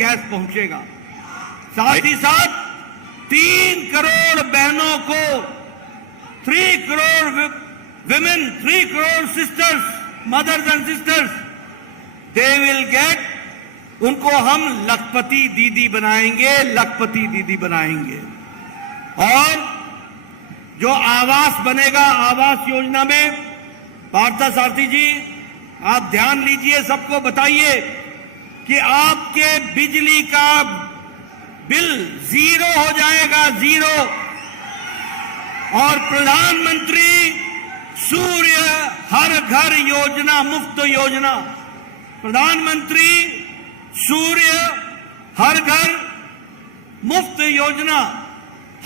Gas पहुंचेगा। साथ ही साथ तीन करोड़ बहनों को three crore women three crore sisters mothers and sisters they will get उनको हम लखपति दीदी बनाएँगे, लखपति दीदी बनाएँगे। और जो आवास बनेगा आवास योजना में पार्था सारथी जी, आप ध्यान लीजिए, सबको बताइए कि आपके बिजली का बिल ज़ीरो हो जाएगा, ज़ीरो। और प्रधानमंत्री, सूर्य हर घर योजना, मुफ़्त योजना। प्रधानमंत्री, सूर्य हर घर, मुफ़्त योजना।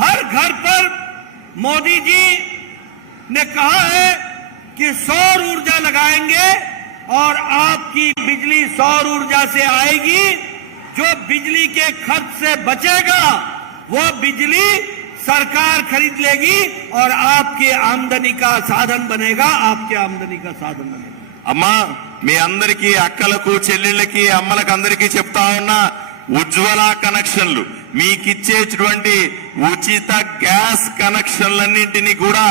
हर घर पर मोदी जी ने कहा है कि सौर ऊर्जा लगाएँगे और आपकी बिजली सौर ऊर्जा से आएगी जो बिजली के खर्च से बचेगा वो बिजली सरकार खरीद लेगी और आपके आमदनी का साधन बनेगा आपके आमदनी का साधन बनेगा అమ్మా మీ అందరికీ అక్కలకు చెల్లెళ్ళకి అమ్మలకు అందరికీ చెప్తా ఉన్నా ఉజ్వల కనెక్షన్లు మీకిచ్చేటువంటి ఉచిత గ్యాస్ కనెక్షన్లన్నింటినీ కూడా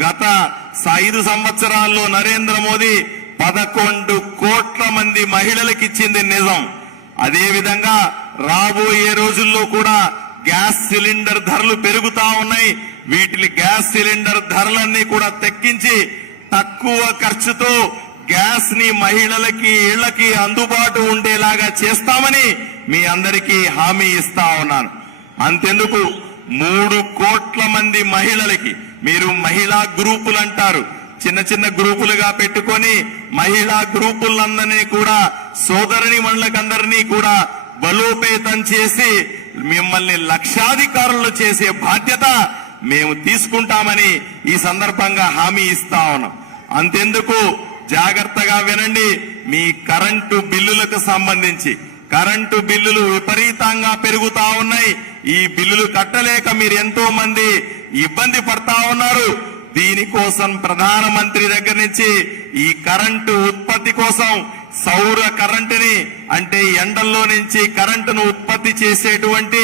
గత స- ఐదు సంవత్సరాల్లో నరేంద్ర మోదీ పదకొండు కోట్ల మంది మహిళలకు ఇచ్చింది నిజం అదేవిధంగా రాబోయే రోజుల్లో కూడా గ్యాస్ సిలిండర్ ధరలు పెరుగుతా ఉన్నాయి. వీటిని గ్యాస్ సిలిండర్ ధరలన్నీ కూడా తగ్గించి తక్కువ ఖర్చుతో గ్యాస్ని మహిళలకి ఇళ్ళకి అందుబాటు ఉండేలాగా చేస్తామని మీ అందరికీ హామీ ఇస్తా ఉన్నాను. అంతెందుకు? మూడు కోట్ల మంది మహిళలకి మీరు మహిళా గ్రూపులు అంటారు చిన్న చిన్న గ్రూపులుగా పెట్టుకొని మహిళా గ్రూపులందరినీ కూడా సోదరుని మండలకందరినీ కూడా బలోపేతం చేసి మిమ్మల్ని లక్షాధికారులు చేసే బాధ్యత మేము తీసుకుంటామని ఈ సందర్భంగా హామీ ఇస్తా ఉన్నాం. అంతెందుకు జాగ్రత్తగా వినండి మీ కరెంటు బిల్లులకు సంబంధించి. కరెంటు బిల్లులు విపరీతంగా పెరుగుతా ఉన్నాయి. ఈ బిల్లులు కట్టలేక మీరు ఎంతో మంది ఇబ్బంది పడతా ఉన్నారు. దీనికోసం ప్రధానమంత్రి దగ్గర నుంచి ఈ కరెంటు ఉత్పత్తి కోసం సౌర కరెంటుని అంటే ఎండల్లో నుంచి కరెంటును ఉత్పత్తి చేసేటువంటి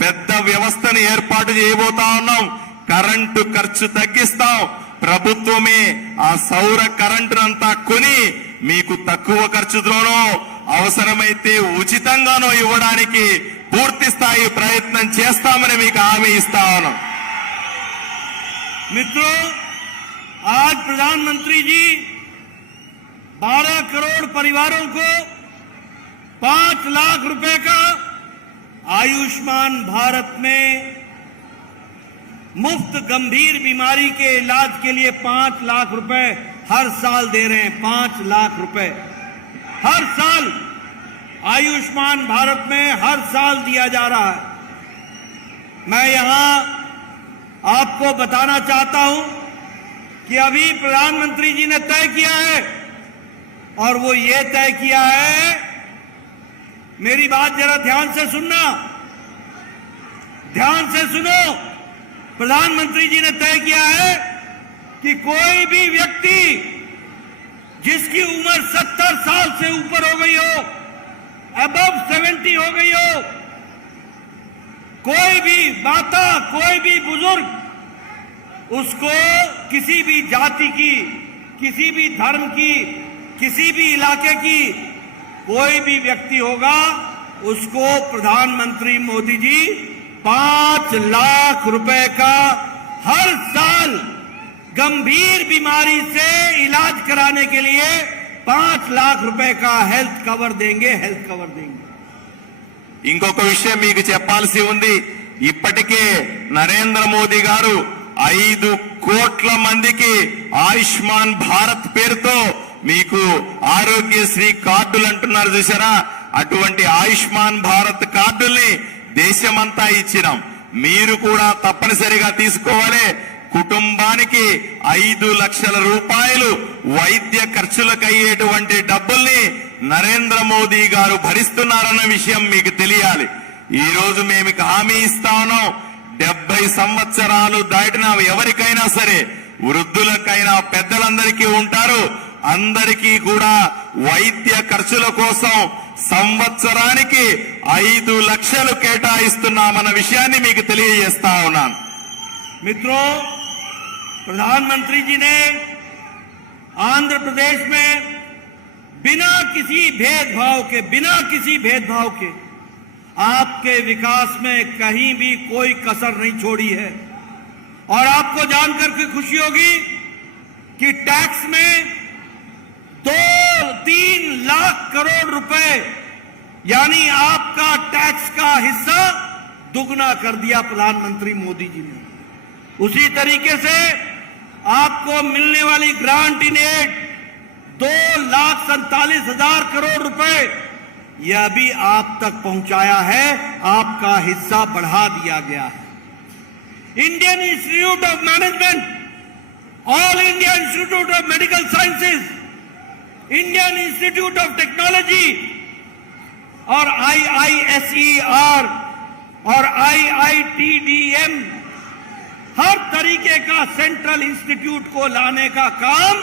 పెద్ద వ్యవస్థను ఏర్పాటు చేయబోతా ఉన్నాం. కరెంటు ఖర్చు తగ్గిస్తాం. ప్రభుత్వమే ఆ సౌర కరెంటునంతా కొని మీకు తక్కువ ఖర్చులోనో అవసరమైతే ఉచితంగానో ఇవ్వడానికి పూర్తి స్థాయి ప్రయత్నం చేస్తామని మీకు హామీ ఇస్తా ఉన్నాం. मित्रों, आज प्रधानमंत्री जी 12 करोड़ परिवारों को 5 लाख रुपए का आयुष्मान भारत में मुफ़्त गंभीर बीमारी के इलाज के लिए 5 लाख रुपए हर साल दे रहे हैं 5 लाख रुपए। हर साल आयुष्मान भारत में हर साल दिया जा रहा है। मैं यहाँ आपको बताना चाहता हूँ कि अभी प्रधानमंत्री जी ने तय किया है, और वो ये तय किया है, मेरी बात जरा ध्यान से सुनना। ध्यान से सुनो, प्रधानमंत्री जी ने तय किया है कि कोई भी व्यक्ति जिसकी उम्र 70 साल से ऊपर हो गई हो अबव 70 हो गई हो कोई भी माता, कोई भी बुज़ुर्ग उसको किसी भी जाति की, किसी भी धर्म की, किसी भी इलाके की कोई भी व्यक्ति होगा, उसको प्रधानमंत्री मोदी जी पाँच लाख रुपए का हर साल गंभीर बीमारी से इलाज कराने के लिए पाँच लाख रुपए का हेल्थ कवर देंगे हेल्थ कवर देंगे। ఇంకొక విషయం మీకు చెప్పాల్సి ఉంది. ఇప్పటికే నరేంద్ర మోదీ గారు ఐదు కోట్ల మందికి ఆయుష్మాన్ భారత్ పేరుతో మీకు ఆరోగ్యశ్రీ కార్డులు అంటున్నారు చూసారా? అటువంటి ఆయుష్మాన్ భారత్ కార్డుల్ని దేశమంతా ఇచ్చినాం. మీరు కూడా తప్పనిసరిగా తీసుకోవాలి. కుటుంబానికి ఐదు లక్షల రూపాయలు వైద్య ఖర్చులకయ్యేటువంటి డబ్బుల్ని నరేంద్ర మోదీ గారు భరిస్తున్నారన్న విషయం మీకు తెలియాలి. ఈ రోజు మేము హామీ ఇస్తా ఉన్నాం. డెబ్బై సంవత్సరాలు దాటిన ఎవరికైనా సరే వృద్ధులకైనా పెద్దలందరికీ ఉంటారు. అందరికీ కూడా వైద్య ఖర్చుల కోసం సంవత్సరానికి ఐదు లక్షలు కేటాయిస్తున్నామన్న విషయాన్ని మీకు తెలియజేస్తా ఉన్నాను. మిత్రో प्रधानमंत्री जी ने आंध्र प्रदेश में बिना किसी भेदभाव के, बिना किसी भेदभाव के आपके विकास में कहीं भी कोई कसर नहीं छोड़ी है। और आपको जानकर के खुशी होगी कि टैक्स में दो, तीन लाख करोड़ रुपए, यानी आपका टैक्स का हिस्सा दुगना कर दिया प्रधानमंत्री मोदी जी ने। उसी तरीके से आपको मिलने वाली ग्रांट इन एड दो लाख सैतालीस हज़ार करोड़ रुपए यह भी आप तक पहुँचाया है। आपका हिस्सा बढ़ा दिया गया है। Indian Institute of Management All India Institute of Medical Sciences Indian Institute of Technology और आईआईएसईआर और आईआईटीडीएम हर तरीके का सेंट्रल इंस्टीट्यूट को लाने का काम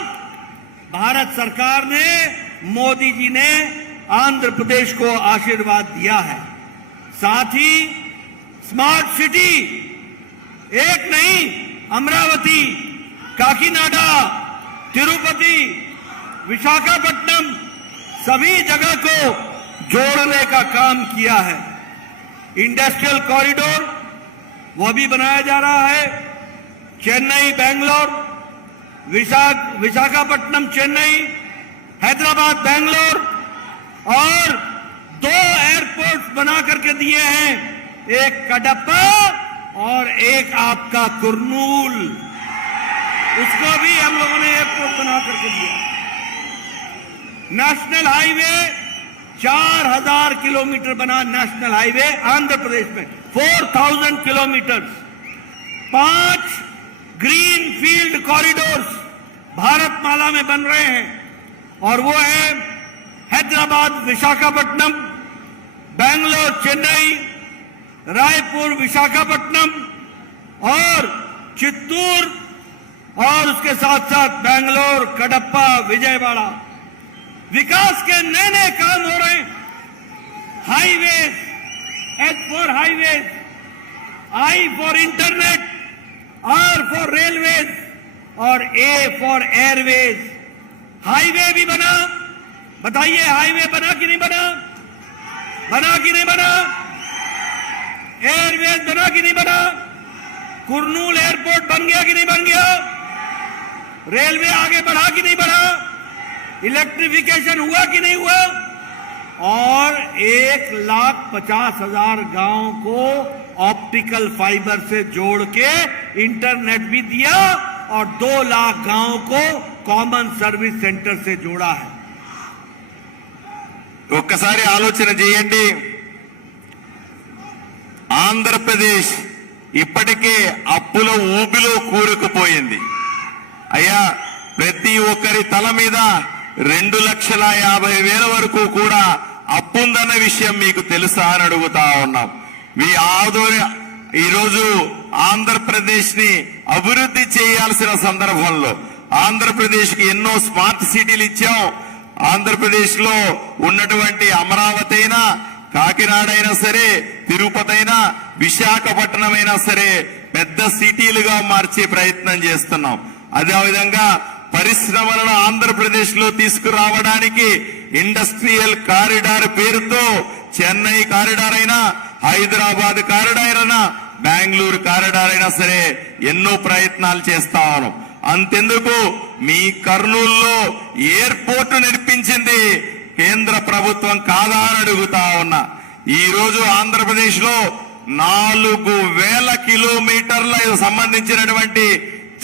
भारत सरकार ने, मोदी जी ने, आंध्र प्रदेश को आशीर्वाद दिया है। साथ ही स्मार्ट सिटी, एक नहीं, अमरावती, काकीनाडा, तिरुपति, विशाखापट्टनम, सभी जगह को जोड़ने का काम किया है। इंडस्ट्रियल कॉरिडोर वो भी बनाया जा रहा है। चेन्नई, बेंगलोर, विशाख, विशाखापट्टनम, चेन्नई, हैदराबाद, बेंगलोर और दो एयरपोर्ट्स बना करके दिए हैं। एक कडप्पा और एक आपका कुरनूल। उसको भी हम लोगों ने एयरपोर्ट बना करके दिया। नेशनल हाईवे चार हज़ार किलोमीटर बना नेशनल हाईवे आंध्र प्रदेश में। फोर थाउज़ेंड किलोमीटर पाँच green field corridors Bharatmala में बन रहे हैं। और वो है हैदराबाद, विशाखापट्टनम, बेंगलोर, चेन्नई, रायपुर, विशाखापट्टनम और चित्तूर और उसके साथ साथ बेंगलोर, कडप्पा, विजयवाड़ा। विकास के नए नए काम हो रहे हैं। Highways H for highways I for internet R for railways और ए फॉर एयरवेज हाईवे भी बना। बताइए हाईवे बना कि नहीं बना? बना कि नहीं बना? एयरवेज बना कि नहीं बना? कुरनूल एयरपोर्ट बन गया कि नहीं बन गया? रेलवे आगे बढ़ा कि नहीं बढ़ा? इलेक्ट्रिफिकेशन हुआ कि नहीं हुआ? और एक लाख पचास हजार गांव को ऑप्टिकल फाइबर से जोड़ के इंटरनेट भी दिया और दो लाख गांव को कॉमन सर्विस सेंटर से जोड़ा है ఒక్కసారి ఆలోచన చేయండి ఆంధ్రప్రదేశ్ ఇప్పటికే అప్పుల ఊబిలో కూరుకుపోయింది అయ్యా ప్రతి ఒక్కరి తల మీద రెండు లక్షల యాభై వేల వరకు కూడా అప్పుందన్న విషయం మీకు తెలుసా అని అడుగుతా ఉన్నాం. మీ ఆదోళన ఈరోజు ఆంధ్రప్రదేశ్ని అభివృద్ధి చేయాల్సిన సందర్భంలో ఆంధ్రప్రదేశ్కి ఎన్నో స్మార్ట్ సిటీలు ఇచ్చాం. ఆంధ్రప్రదేశ్లో ఉన్నటువంటి అమరావతి అయినా కాకినాడ అయినా సరే తిరుపతి అయినా విశాఖపట్నం అయినా సరే పెద్ద సిటీలుగా మార్చే ప్రయత్నం చేస్తున్నాం. అదేవిధంగా పరిశ్రమలను ఆంధ్రప్రదేశ్లో తీసుకురావడానికి ఇండస్ట్రియల్ కారిడార్ పేరుతో చెన్నై కారిడార్ అయినా హైదరాబాద్ కారిడార్ అయినా బెంగళూరు కారిడార్ అయినా సరే ఎన్నో ప్రయత్నాలు చేస్తా ఉన్నాం. అంతెందుకు మీ కర్నూలులో ఎయిర్పోర్ట్ నిర్మించింది కేంద్ర ప్రభుత్వం కాదా అని అడుగుతా ఉన్నా. ఈ రోజు ఆంధ్రప్రదేశ్లో నాలుగు వేల కిలోమీటర్ల సంబంధించినటువంటి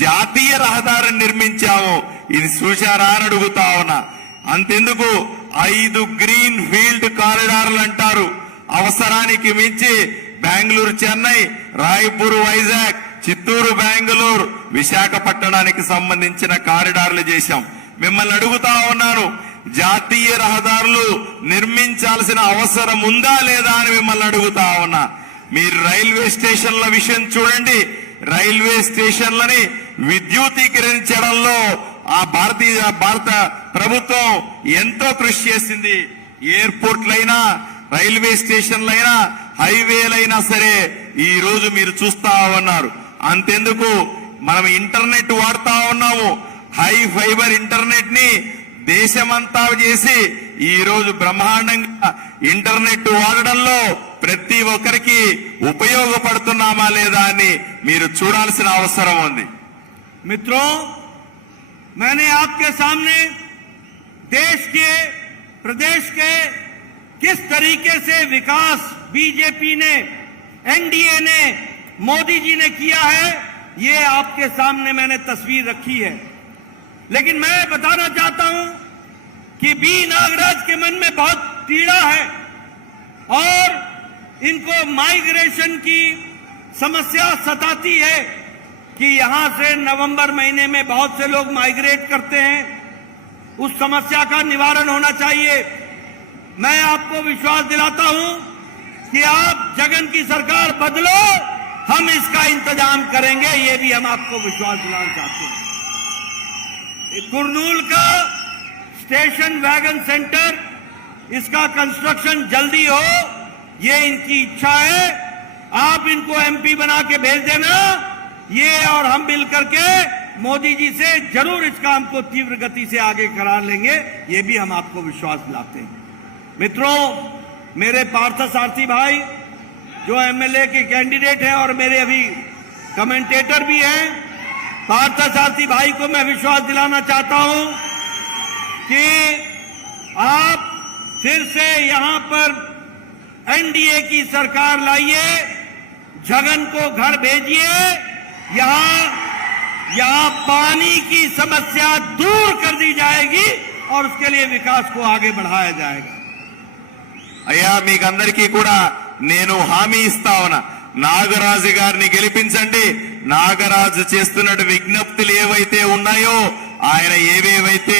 జాతీయ రహదారిని నిర్మించాము. ఇది చూశారా అని అడుగుతా ఉన్నా. అంతెందుకు? ఐదు గ్రీన్ ఫీల్డ్ కారిడార్లు అంటారు. అవసరానికి మించి బెంగళూరు చెన్నై రాయపూర్ వైజాగ్ చిత్తూరు బెంగళూరు విశాఖపట్టణానికి సంబంధించిన కారిడార్లు చేశాం. మిమ్మల్ని అడుగుతా ఉన్నాను. జాతీయ రహదారులు నిర్మించాల్సిన అవసరం ఉందా లేదా అని మిమ్మల్ని అడుగుతా ఉన్నా. మీరు రైల్వే స్టేషన్ల విషయం చూడండి. రైల్వే స్టేషన్లని విద్యుతీకరించడంలో ఆ భారతీయ భారత ప్రభుత్వం ఎంతో కృషి చేసింది. ఎయిర్పోర్ట్లైనా రైల్వే స్టేషన్లైనా హైవేలైనా సరే ఈ రోజు మీరు చూస్తా ఉన్నారు. అంతెందుకు మనం ఇంటర్నెట్ వాడుతా ఉన్నాము. హై ఫైబర్ ఇంటర్నెట్ని దేశమంతా చేసి ఈ రోజు బ్రహ్మాండంగా ఇంటర్నెట్ వాడడంలో ప్రతి ఒక్కరికి ఉపయోగపడుతున్నామా లేదా అని మీరు చూడాల్సిన అవసరం ఉంది मित्रों मैंने आपके सामने देश के प्रदेश के किस तरीके से विकास बीजेपी ने एनडीए ने मोदी जी ने किया है ये आपके सामने मैंने तस्वीर रखी है लेकिन मैं बताना चाहता हूं कि बी नागराज के मन में बहुत पीड़ा है और इनको माइग्रेशन की समस्या सताती है कि यहाँ से नवंबर महीने में बहुत से लोग माइग्रेट करते हैं। उस समस्या का निवारण होना चाहिए। मैं आपको विश्वास दिलाता हूँ कि आप जगन की सरकार बदलो, हम इसका इंतज़ाम करेंगे, ये भी हम आपको विश्वास दिलाना चाहते हैं। कुरनूल का स्टेशन वैगन सेंटर, इसका कंस्ट्रक्शन जल्दी हो ये इनकी इच्छा है, आप इनको एमपी बना के भेज देना। ये और हम मिल करके मोदी जी से ज़रूर इस काम को तीव्र गति से आगे करा लेंगे, ये भी हम आपको विश्वास दिलाते हैं। मित्रों, मेरे पार्थ सारथी भाई, जो एमएलए के कैंडिडेट हैं और मेरे अभी कमेंटेटर भी हैं, पार्थ सारथी भाई को मैं विश्वास दिलाना चाहता हूँ कि आप फिर से यहाँ पर एनडीए की सरकार लाइए जगन को घर भेजिए यहां यहां पानी की समस्या दूर कर दी जाएगी और उसके लिए विकास को आगे बढ़ाया जाएगा అయ్యా మీకందరికీ కూడా నేను హామీ ఇస్తా ఉన్నా నాగరాజు గారిని గెలిపించండి నాగరాజు చేస్తున్న విజ్ఞప్తులు ఏవైతే ఉన్నాయో ఆయన ఏవేవైతే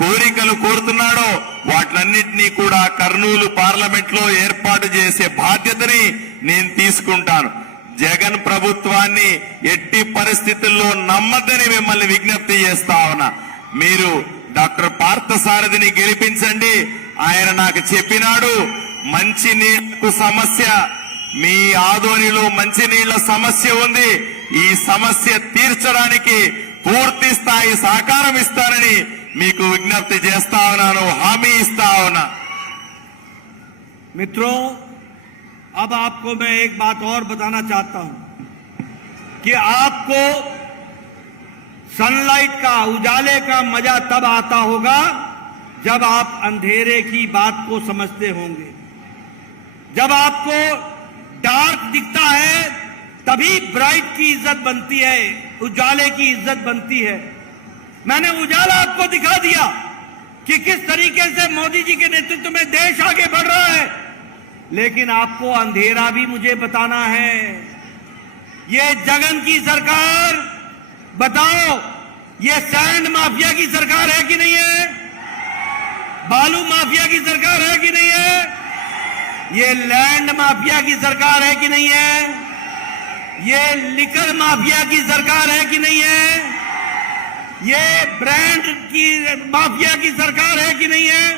కోరికలు కోరుతున్నాడో వాటిలన్నింటినీ కూడా కర్నూలు పార్లమెంట్లో ఏర్పాటు చేసే బాధ్యతని నేను తీసుకుంటాను. జగన్ ప్రభుత్వాన్ని ఎట్టి పరిస్థితుల్లో నమ్మద్దని మిమ్మల్ని విజ్ఞప్తి చేస్తా ఉన్నా. మీరు డాక్టర్ పార్థసారథిని గెలిపించండి. ఆయన నాకు చెప్పినాడు మంచి నీళ్ళకు సమస్య మీ ఆదోనిలో మంచినీళ్ళ సమస్య ఉంది. ఈ సమస్య తీర్చడానికి పూర్తి స్థాయి సహకారం ఇస్తానని మీకు విజ్ఞప్తి చేస్తా ఉన్నాను హామీ ఇస్తా ఉన్నా मित्रों अब आपको मैं एक बात और बताना चाहता हूं कि आपको सनलाइट का उजाले का मजा तब आता होगा जब आप अंधेरे की बात को समझते होंगे जब आपको डार्क दिखता है तभी ब्राइट की इज्जत बनती है उजाले की इज्जत बनती है मैंने उजाला आपको दिखा दिया कि किस तरीके से मोदी जी के नेतृत्व में देश आगे बढ़ रहा है। लेकिन आपको अंधेरा भी मुझे बताना है। ये जगन की सरकार, बताओ, ये सैंड माफिया की सरकार है कि नहीं है? बालू माफिया की सरकार है कि नहीं है? ये लैंड माफिया की सरकार है कि नहीं है? ये लिकर माफिया की सरकार है कि नहीं है? ये ब्रांड की, माफिया की सरकार है कि नहीं है?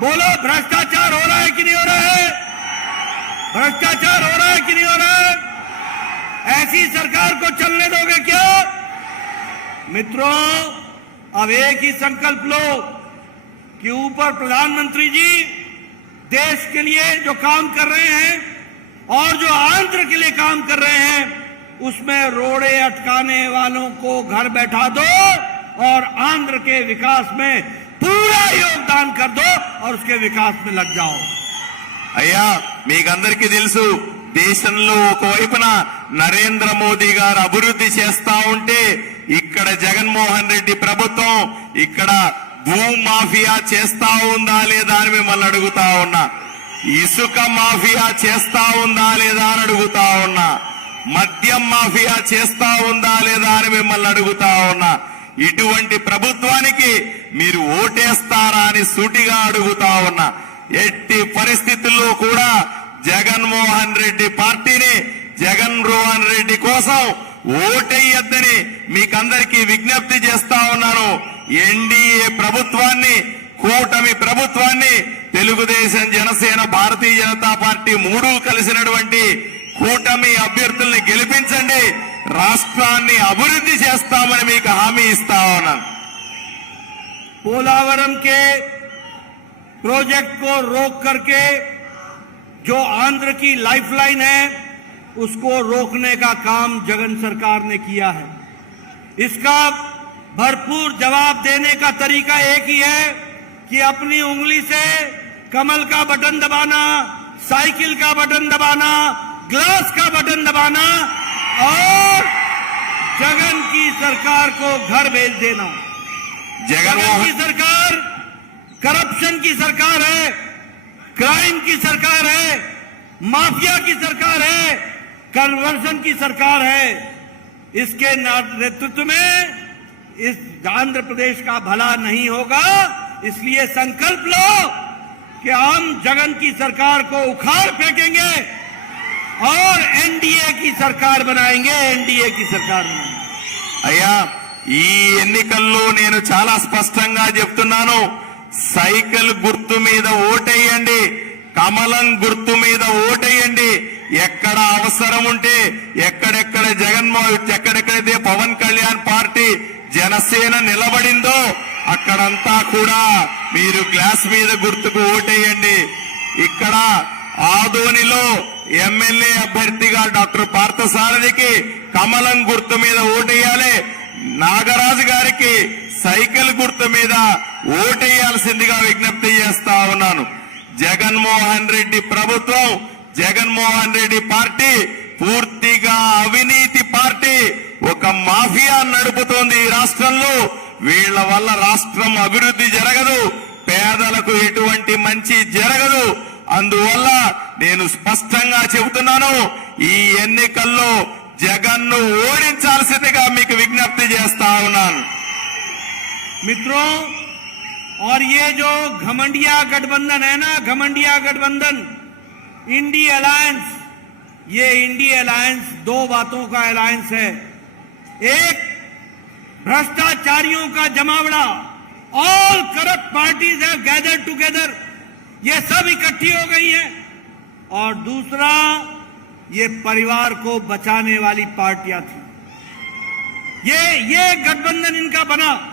बोलो, भ्रष्टाचार हो रहा है कि नहीं हो रहा है? भ्रष्टाचार हो रहा है कि नहीं हो रहा है? ऐसी सरकार को चलने दोगे क्या? मित्रों, अब एक ही संकल्प लो कि ऊपर प्रधानमंत्री जी देश के लिए जो काम कर रहे हैं और जो आंध्र के लिए काम कर रहे हैं उसमें रोड़े अटकाने वालों को घर बैठा दो और आंध्र के विकास में पूरा योगदान कर दो और उसके विकास में लग जाओ అయ్యా మీకందరికీ తెలుసు దేశంలో ఒకవైపున నరేంద్ర మోదీ గారు అభివృద్ధి చేస్తా ఉంటే ఇక్కడ జగన్మోహన్ రెడ్డి ప్రభుత్వం ఇక్కడ భూ మాఫియా చేస్తా ఉందా లేదా అని మిమ్మల్ని అడుగుతా ఉన్నా ఇసుక మాఫియా చేస్తా ఉందా లేదా అని అడుగుతా ఉన్నా మద్యం మాఫియా చేస్తా ఉందా లేదా అని మిమ్మల్ని అడుగుతా ఉన్నా. ఇటువంటి ప్రభుత్వానికి మీరు ఓటేస్తారా అని సూటిగా అడుగుతా ఉన్నా. ఎట్టి పరిస్థితుల్లో కూడా జగన్మోహన్ రెడ్డి పార్టీని జగన్ మోహన్ రెడ్డి కోసం ఓటేయద్దని మీకందరికీ విజ్ఞప్తి చేస్తా ఉన్నాను. ఎన్డీఏ ప్రభుత్వాన్ని కూటమి ప్రభుత్వాన్ని తెలుగుదేశం జనసేన భారతీయ జనతా పార్టీ మూడు కలిసినటువంటి కూటమి అభ్యర్థుల్ని గెలిపించండి రాష్ట్రాన్ని అభివృద్ధి చేస్తామని మీకు హామీ ఇస్తా ఉన్నాను पोलावरम के प्रोजेक्ट को रोक करके जो आंध्र की लाइफलाइन है उसको रोकने का काम जगन सरकार ने किया है इसका भरपूर जवाब देने का तरीका एक ही है कि अपनी उंगली से कमल का बटन दबाना साइकिल का बटन दबाना ग्लास का बटन दबाना और जगन की सरकार को घर भेज देना। जगन की सरकार करप्शन की सरकार है क्राइम की सरकार है माफिया की सरकार है कन्वर्जन की सरकार है। इसके नेतृत्व में इस आंध्र प्रदेश का भला नहीं होगा इसलिए संकल्प लो कि हम जगन की सरकार को उखाड़ फेंकेंगे। और एनडीए की सरकार बनाएंगे एनडीए की सरकार बनाएंगे అయ్యా ఈ ఎన్నికల్లో నేను చాలా స్పష్టంగా చెప్తున్నాను సైకిల్ గుర్తు మీద ఓటేయండి కమలం గుర్తు మీద ఓటేయండి ఎక్కడ అవసరం ఉంటే ఎక్కడెక్కడ జగన్మోహన్ ఎక్కడెక్కడైతే పవన్ కళ్యాణ్ పార్టీ జనసేన నిలబడిందో అక్కడంతా కూడా మీరు గ్లాస్ మీద గుర్తుకు ఓటేయండి ఇక్కడ ఆదోనిలో ఎమ్మెల్యే అభ్యర్థిగా డాక్టర్ పార్థసారథికి కమలం గుర్తు మీద ఓటేయాలి. నాగరాజు గారికి సైకిల్ గుర్తు మీద ఓటేయాల్సిందిగా విజ్ఞప్తి చేస్తా ఉన్నాను. జగన్మోహన్ రెడ్డి ప్రభుత్వం జగన్మోహన్ రెడ్డి పార్టీ పూర్తిగా అవినీతి పార్టీ. ఒక మాఫియా నడుపుతోంది ఈ రాష్ట్రంలో. వీళ్ళ వల్ల రాష్ట్రం అభివృద్ధి జరగదు. పేదలకు ఎటువంటి మంచి జరగదు. అందువల్ల నేను స్పష్టంగా చెబుతున్నాను ఈ ఎన్నికల్లో జగన్ను ఓడించాల్సిందిగా మీకు విజ్ఞప్తి చేస్తా ఉన్నాను मित्रों और ये जो घमंडिया गठबंधन है ना घमंडिया गठबंधन इंडी अलायंस ये इंडी अलायंस दो बातों का अलायंस है एक भ्रष्टाचारियों का जमावड़ा ऑल करप्ट पार्टीज है गैदर टुगेदर ये सब इकट्ठी हो गई हैं। और दूसरा, ये परिवार को बचाने वाली पार्टियाँ थी। ये ये गठबंधन इनका बना।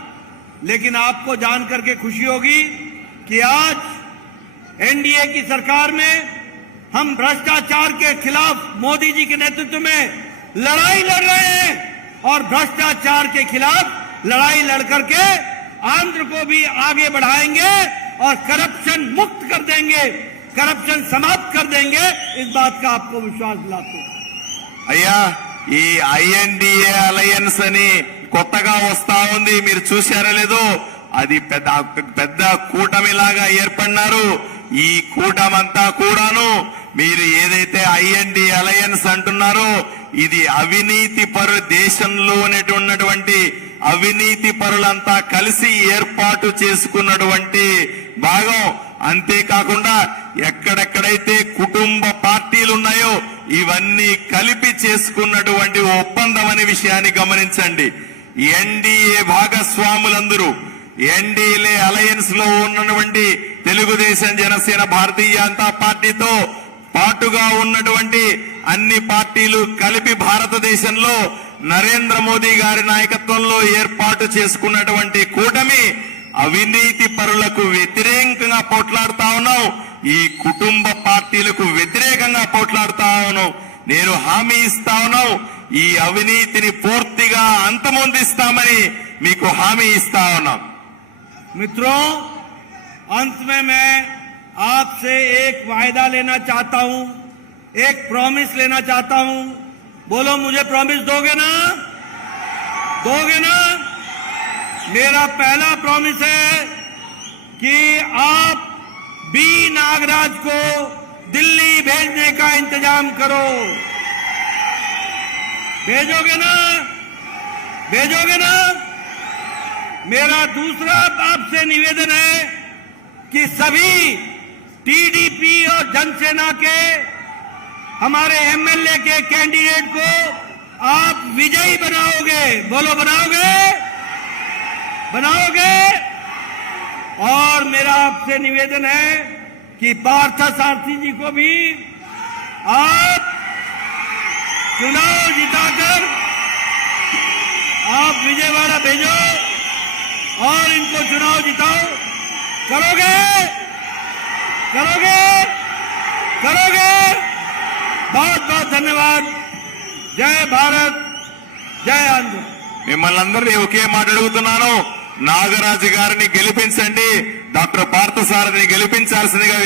लेकिन आपको जान करके खुशी होगी कि आज एनडीए की सरकार में हम भ्रष्टाचार के खिलाफ मोदी जी के नेतृत्व में लड़ाई लड़ रहे हैं और भ्रष्टाचार के खिलाफ लड़ाई लड़ करके आंध्र को भी आगे बढ़ाएँगे। और करप्शन मुक्त कर देंगे करप्शन समाप्त कर देंगे इस बात का आपको विश्वास दिलाते हैं అయ్యా ఈ ఐఎన్డిఏ అలయన్స్ అని కొత్తగా వస్తా ఉంది మీరు చూశారో లేదో అది పెద్ద పెద్ద కూటమిలాగా ఏర్పడినారు ఈ కూటమంతా కూడాను మీరు ఏదైతే ఐఎన్డి అలయన్స్ అంటున్నారో ఇది అవినీతి పరు దేశంలో ఉన్నటువంటి అవినీతి పరులంతా కలిసి ఏర్పాటు చేసుకున్నటువంటి భాగం. అంతేకాకుండా ఎక్కడెక్కడైతే కుటుంబ పార్టీలు ఉన్నాయో ఇవన్నీ కలిపి చేసుకున్నటువంటి ఒప్పందం అనే విషయాన్ని గమనించండి. ఎన్డీఏ భాగస్వాములందరూ ఎన్డీఏ అలయన్స్లో ఉన్నటువంటి తెలుగుదేశం జనసేన భారతీయ జనతా పార్టీతో పాటుగా ఉన్నటువంటి అన్ని పార్టీలు కలిపి భారతదేశంలో నరేంద్ర మోదీ గారి నాయకత్వంలో ఏర్పాటు చేసుకున్నటువంటి కూటమి అవినీతి పరులకు వ్యతిరేకంగా పోట్లాడుతా ఉన్నాం ఈ కుటుంబ పార్టీలకు వ్యతిరేకంగా పోట్లాడుతా ఉన్నాం నేను హామీ ఇస్తా ఉన్నాం ఈ అవినీతిని పూర్తిగా అంతమొందిస్తామని మీకు హామీ ఇస్తా ఉన్నాం मित्रों अंत में मैं आपसे एक वायदा लेना चाहता हूं एक प्रॉमिस लेना चाहता हूं बोलो, मुझे प्रॉमिस दोगे ना? दोगे ना? मेरा पहला प्रॉमिस है कि आप बी नागराज को दिल्ली भेजने का इंतज़ाम करो। भेजोगे ना? भेजोगे ना? मेरा दूसरा आपसे निवेदन है कि सभी टीडीपी और जनसेना के हमारे एमएलए के कैंडिडेट को आप विजयी बनाओगे। बोलो, बनाओगे? बनाओगे? और मेरा आपसे निवेदन है कि पार्थ सारथी जी को भी आप चुनाव जिताकर आप विजयवाड़ा भेजो और इनको चुनाव जिताओ। करोगे? करोगे? करोगे? बहुत बहुत ధన్యవాద్ జై భారత్ జయ ఆంధ్ర మిమ్మల్ని అందరినీ ఒకే మాట అడుగుతున్నాను నాగరాజు గారిని గెలిపించండి డాక్టర్ పార్థసారథిని గెలిపించాల్సిందిగా